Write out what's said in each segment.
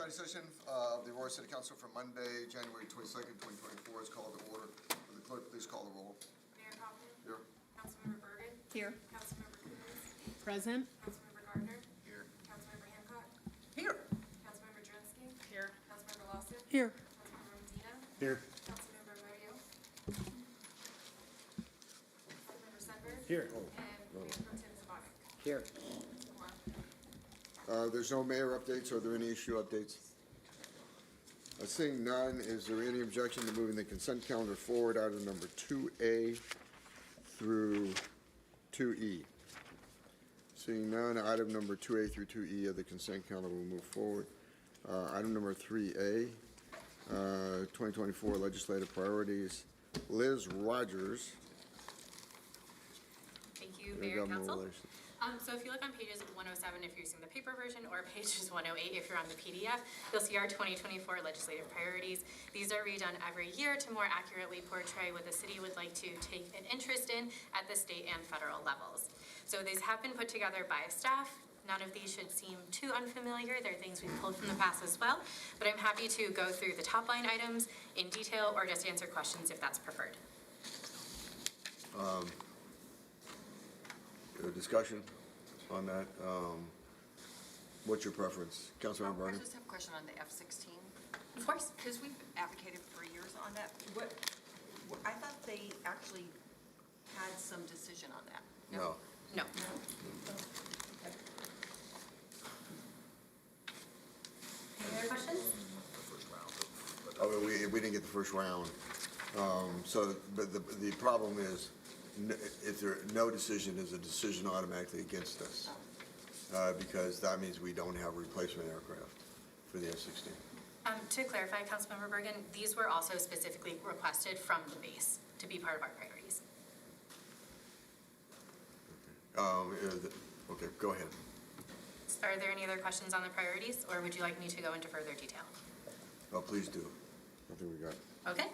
Study session of the Aurora City Council for Monday, January 22nd, 2024 is called to order. Will the clerk please call the roll? Mayor Kaufman. Here. Councilmember Bergen. Here. Councilmember Coons. Present. Councilmember Gardner. Here. Councilmember Hancock. Here. Councilmember Drinsky. Here. Councilmember Lawson. Here. Councilmember Medina. Here. Councilmember Mario. Councilmember Sundberg. Here. And Mayor Pro Tem Sabanek. Here. There's no mayor updates. Are there any issue updates? Seeing none, is there any objection to moving the consent calendar forward, item number 2A through 2E? Seeing none, item number 2A through 2E of the consent calendar will move forward. Item number 3A, 2024 legislative priorities. Liz Rogers. Thank you, Your Mayor and government Council. relations. So if you look on pages 107 if you're using the paper version, or pages 108 if you're on the PDF, you'll see our 2024 legislative priorities. These are redone every year to more accurately portray what the city would like to take an interest in at the state and federal levels. So these have been put together by staff. None of these should seem too unfamiliar. They're things we've pulled from the past as well. But I'm happy to go through the top line items in detail or just answer questions if that's preferred. Discussion on that. What's your preference? Councilmember I Barney? just have a question on the F-16, Of course. because we've advocated for years on that. I thought they actually had some decision on that. No. No. Any other questions? Oh, we didn't get the first round. So, but the problem is, if there, no decision is a decision automatically against us. Because that means we don't have replacement aircraft for the F-16. To clarify, Councilmember Bergen, these were also specifically requested from the base to be part of our priorities. Okay, go ahead. Are there any other questions on the priorities, or would you like me to go into further detail? Oh, please do. I think we got it. Okay,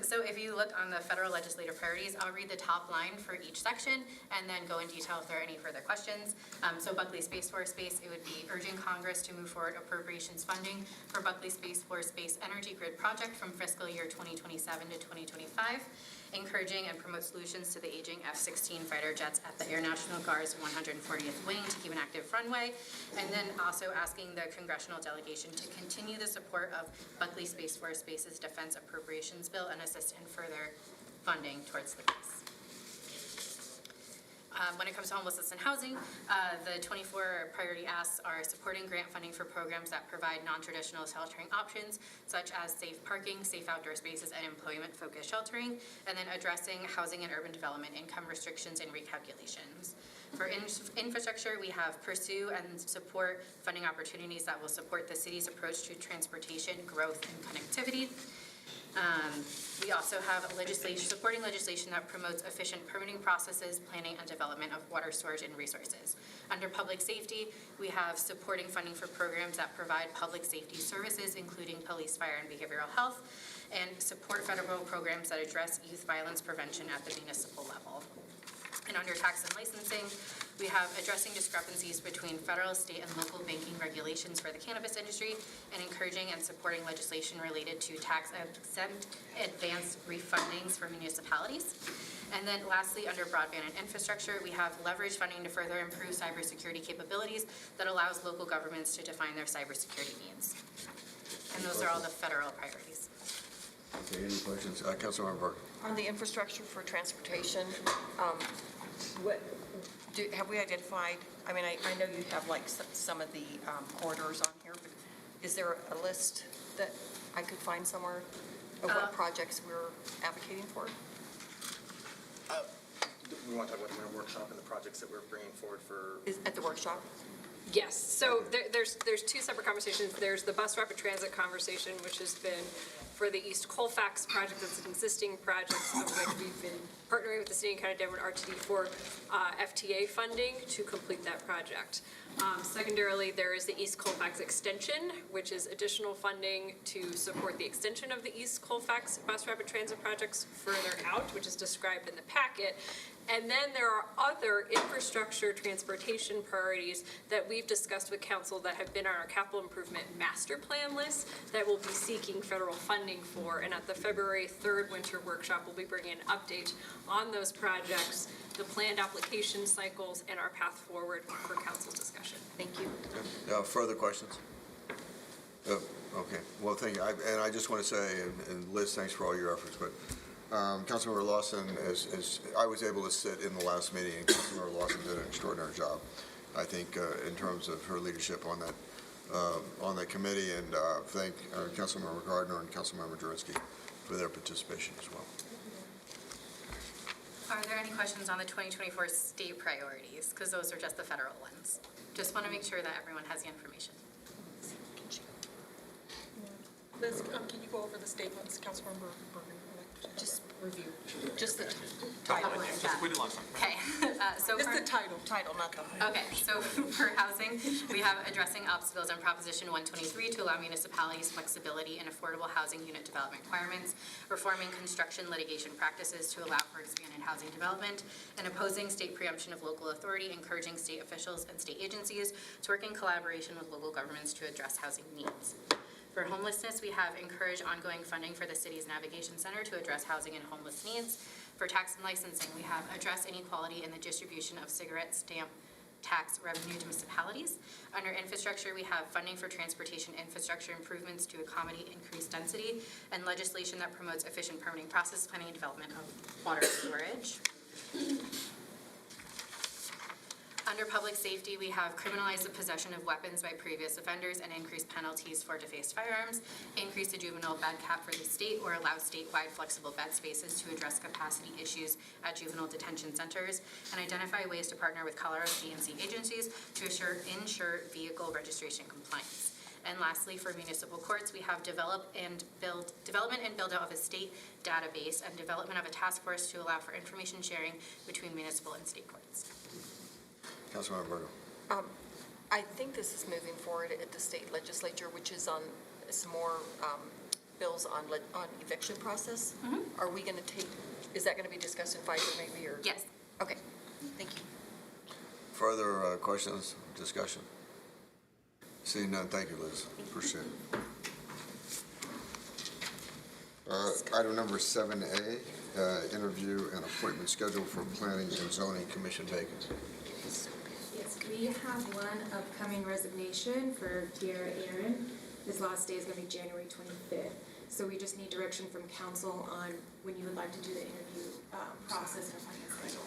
so if you look on the federal legislative priorities, I'll read the top line for each section and then go in detail if there are any further questions. So Buckley Space Force Base, it would be urging Congress to move forward appropriations funding for Buckley Space Force Base Energy Grid Project from fiscal year 2027 to 2025, encouraging and promote solutions to the aging F-16 fighter jets at the Air National Guard's 140th wing to keep an active runway, and then also asking the congressional delegation to continue the support of Buckley Space Force Base's defense appropriations bill and assist in further funding towards the base. When it comes to homelessness and housing, the 24 priority asks are supporting grant funding for programs that provide non-traditional sheltering options, such as safe parking, safe outdoor spaces, and employment-focused sheltering, and then addressing housing and urban development income restrictions and recalculations. For infrastructure, we have pursue and support funding opportunities that will support the city's approach to transportation, growth, and connectivity. We also have supporting legislation that promotes efficient permitting processes, planning, and development of water storage and resources. Under public safety, we have supporting funding for programs that provide public safety services, including police, fire, and behavioral health, and support federal programs that address youth violence prevention at the municipal level. And under tax and licensing, we have addressing discrepancies between federal, state, and local banking regulations for the cannabis industry, and encouraging and supporting legislation related to tax-exempt advanced refundings for municipalities. And then lastly, under broadband and infrastructure, we have leverage funding to further improve cybersecurity capabilities that allows local governments to define their cybersecurity needs. And those are all the federal priorities. Okay, any questions? Councilmember Parker. On the infrastructure for transportation, have we identified, I mean, I know you have like some of the corridors on here, but is there a list that I could find somewhere of what projects we're advocating for? We want to talk about the workshop and the projects that we're bringing forward for. At the workshop? Yes, so there's two separate conversations. There's the bus rapid transit conversation, which has been for the East Colfax project. That's an existing project of which we've been partnering with the City and County of Denver and RTD for FTA funding to complete that project. Secondarily, there is the East Colfax extension, which is additional funding to support the extension of the East Colfax bus rapid transit projects further out, which is described in the packet. And then there are other infrastructure transportation priorities that we've discussed with council that have been on our capital improvement master plan list that we'll be seeking federal funding for. And at the February 3rd winter workshop, we'll be bringing an update on those projects, the planned application cycles, and our path forward for council's discussion. Thank you. Further questions? Okay, well, thank you. And I just want to say, and Liz, thanks for all your efforts, but Councilmember Lawson, as I was able to sit in the last meeting, and Councilmember Lawson did an extraordinary job, I think, in terms of her leadership on that committee, and thank Councilmember Gardner and Councilmember Jurinski for their participation as well. Are there any questions on the 2024 state priorities? Because those are just the federal ones. Just want to make sure that everyone has the information. Liz, can you go over the statements, Councilmember Bergen? Just review, just the title. We did last time. Okay, so Just for, the title, not the. okay, so for housing, we have addressing obstacles on Proposition 123 to allow municipalities flexibility in affordable housing unit development requirements, reforming construction litigation practices to allow for expanded housing development, and opposing state preemption of local authority, encouraging state officials and state agencies to work in collaboration with local governments to address housing needs. For homelessness, we have encouraged ongoing funding for the city's navigation center to address housing and homeless needs. For tax and licensing, we have addressed inequality in the distribution of cigarette stamp tax revenue to municipalities. Under infrastructure, we have funding for transportation infrastructure improvements to accommodate increased density, and legislation that promotes efficient permitting process, planning, and development of water storage. Under public safety, we have criminalized the possession of weapons by previous offenders and increased penalties for defaced firearms, increase the juvenile bed cap for the state, or allow statewide flexible bed spaces to address capacity issues at juvenile detention centers, and identify ways to partner with Colorado state and city agencies to ensure vehicle registration compliance. And lastly, for municipal courts, we have development and build out of a state database and development of a task force to allow for information sharing between municipal and state courts. Councilmember Bergen. I think this is moving forward at the state legislature, which is on some more bills on eviction process. Mm-hmm. Are we going to take, is that going to be discussed in FISA maybe, or? Yes. Okay, thank you. Further questions, discussion? Seeing none, thank you, Liz. Appreciate it. Item number 7A, interview and appointment schedule for Planning and Zoning Commission vacancy. Yes, we have one upcoming resignation for Kiara Aaron. His last day is going to be January 25th. So we just need direction from council on when you would like to do the interview process and appointment schedule.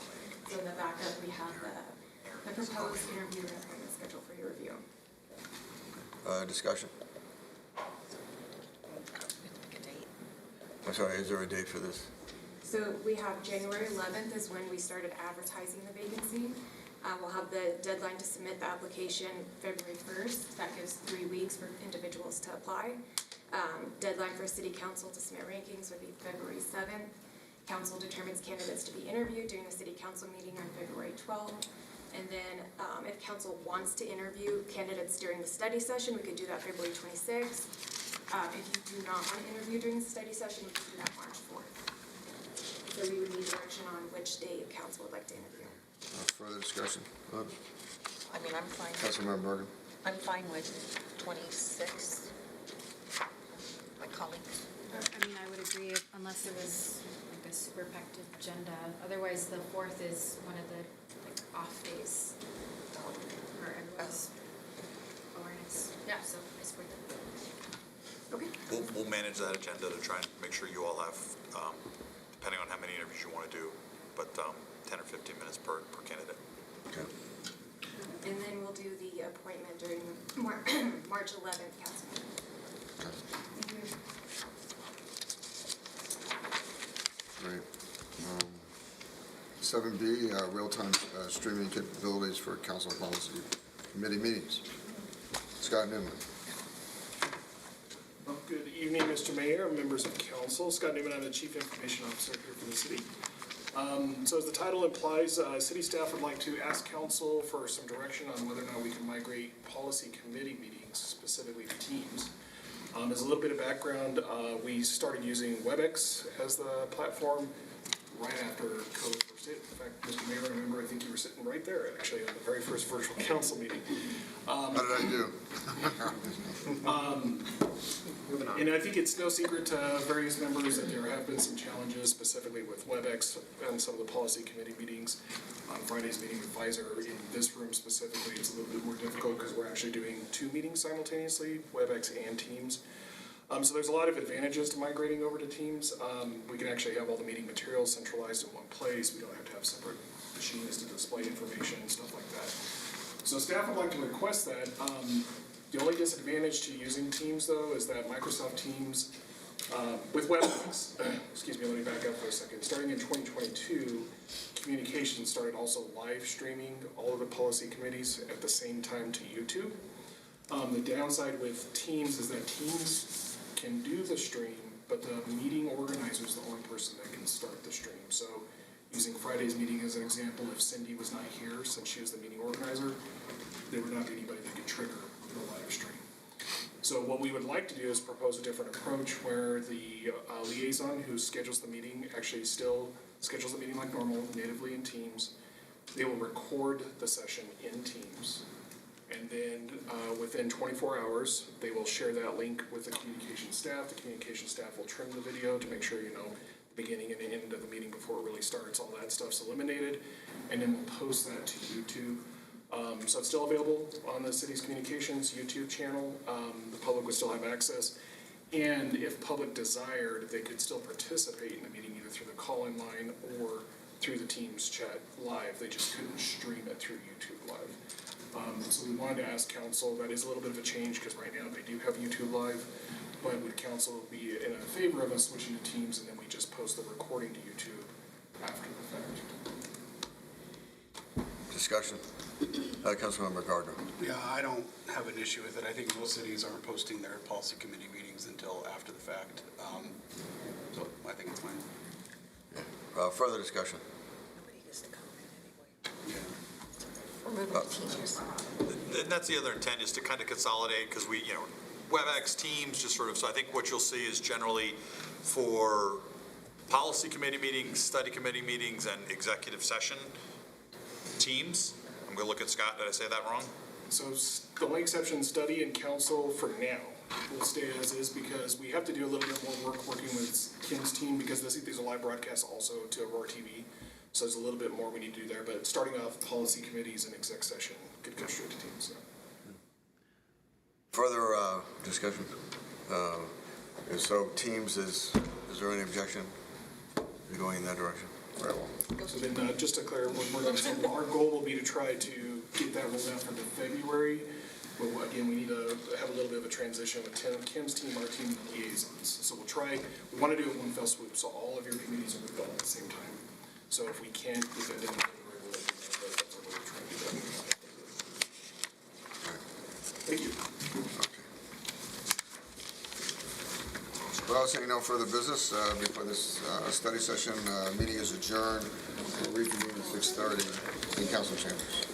So in the backup, we have the proposed interview and appointment schedule for your review. Discussion? I'm sorry, is there a date for this? So we have January 11th is when we started advertising the vacancy. We'll have the deadline to submit the application February 1st. That gives 3 weeks for individuals to apply. Deadline for city council to submit rankings would be February 7th. Council determines candidates to be interviewed during the city council meeting on February 12th. And then if council wants to interview candidates during the study session, we could do that February 26th. If you do not want to interview during the study session, we could do that March 4th. So we would need direction on which day council would like to interview. Further discussion? I mean, I'm fine. Councilmember Bergen. I'm fine with 26. My colleagues. I mean, I would agree unless it was like a super packed agenda. Otherwise, the 4th is one of the like off days for everyone's awareness. Yeah, so I support that. Okay. We'll manage that agenda to try and make sure you all have, depending on how many interviews you want to do, but 10 or 15 minutes per candidate. Okay. And then we'll do the appointment during March 11th council meeting. Okay. Thank you. Great. 7B, real-time streaming capabilities for council policy committee meetings. Scott Newman. Good evening. evening, Mr. Mayor, and members of council. Scott Newman, I'm the Chief Information Officer here for the city. So as the title implies, city staff would like to ask council for some direction on whether or not we can migrate policy committee meetings, specifically to Teams. As a little bit of background, we started using WebEx as the platform right after COVID first hit. In fact, Mr. Mayor, I remember, I think you were sitting right there, actually, on the very first virtual council meeting. How did I do? And I think it's no secret to various members that there have been some challenges, specifically with WebEx and some of the policy committee meetings. On Friday's meeting with Pfizer, in this room specifically, it's a little bit more difficult because we're actually doing 2 meetings simultaneously, WebEx and Teams. So there's a lot of advantages to migrating over to Teams. We can actually have all the meeting materials centralized in one place. We don't have to have separate machines to display information and stuff like that. So staff would like to request that. The only disadvantage to using Teams, though, is that Microsoft Teams, with WebEx, excuse me, let me back up for a second. Starting in 2022, communications started also live streaming all of the policy committees at the same time to YouTube. The downside with Teams is that Teams can do the stream, but the meeting organizer is the only person that can start the stream. So using Friday's meeting as an example, if Cindy was not here, since she was the meeting organizer, there would not be anybody that could trigger the live stream. So what we would like to do is propose a different approach where the liaison who schedules the meeting actually still schedules the meeting like normal, natively in Teams. They will record the session in Teams. And then within 24 hours, they will share that link with the communication staff. The communication staff will trim the video to make sure, you know, the beginning and the end of the meeting before it really starts, all that stuff's eliminated. And then we'll post that to YouTube. So it's still available on the city's communications YouTube channel. The public would still have access. And if public desired, they could still participate in the meeting either through the call-in line or through the Teams chat live. They just couldn't stream it through YouTube live. So we wanted to ask council, that is a little bit of a change because right now they do have YouTube live, but would council be in favor of us switching to Teams and then we just post the recording to YouTube after the fact? Discussion. Councilmember Gardner. Yeah, I don't have an issue with it. I think most cities aren't posting their policy committee meetings until after the fact. So I think it's fine. Further discussion. Nobody gets to comment anyway. Yeah. We're moving to Teams. And that's the other intent, is to kind of consolidate, because we, you know, WebEx, Teams, just sort of, so I think what you'll see is generally for policy committee meetings, study committee meetings, and executive session, Teams. I'm going to look at Scott. Did I say that wrong? So the only exception, study and council for now will stay as is because we have to do a little bit more work working with Kim's team because these are live broadcasts also to Aurora TV. So there's a little bit more we need to do there, but starting off policy committees and exec session could go straight to Teams. So. Further discussion. So Teams is there any objection to going in that direction? Very well. So then, just to clarify, our goal will be to try to get that rolled out into February. But again, we need to have a little bit of a transition with Kim's team, our team, and the liaisons. So we'll try, we want to do it in one fell swoop, so all of your committees are moved on at the same time. So if we can't get that done in February, we'll let you know, but that's what we're trying to do. Thank you. Well, seeing no further business before this study session, meeting is adjourned. We'll reconvene at 6:30 in council chambers.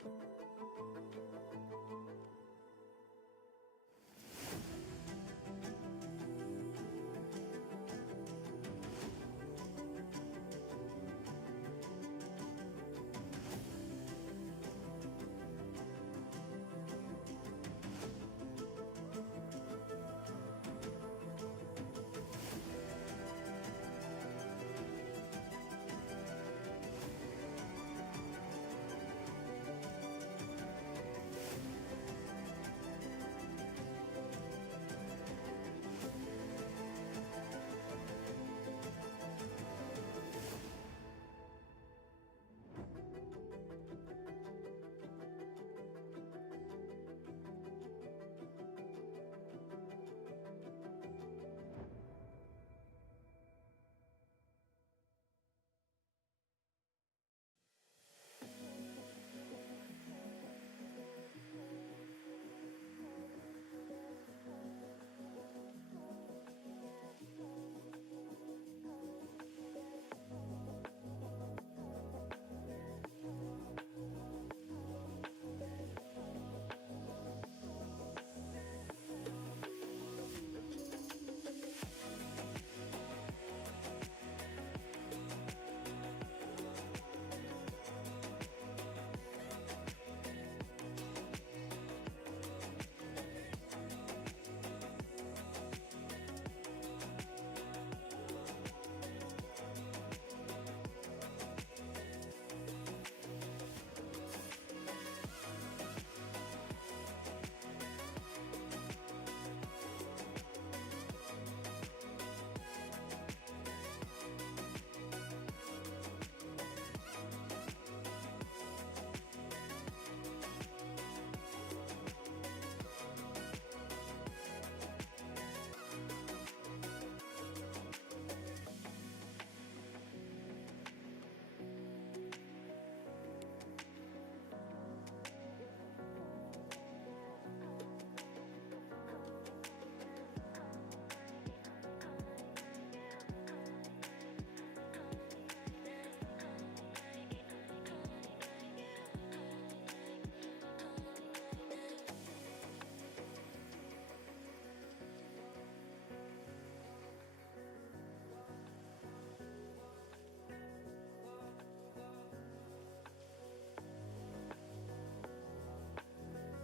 Thank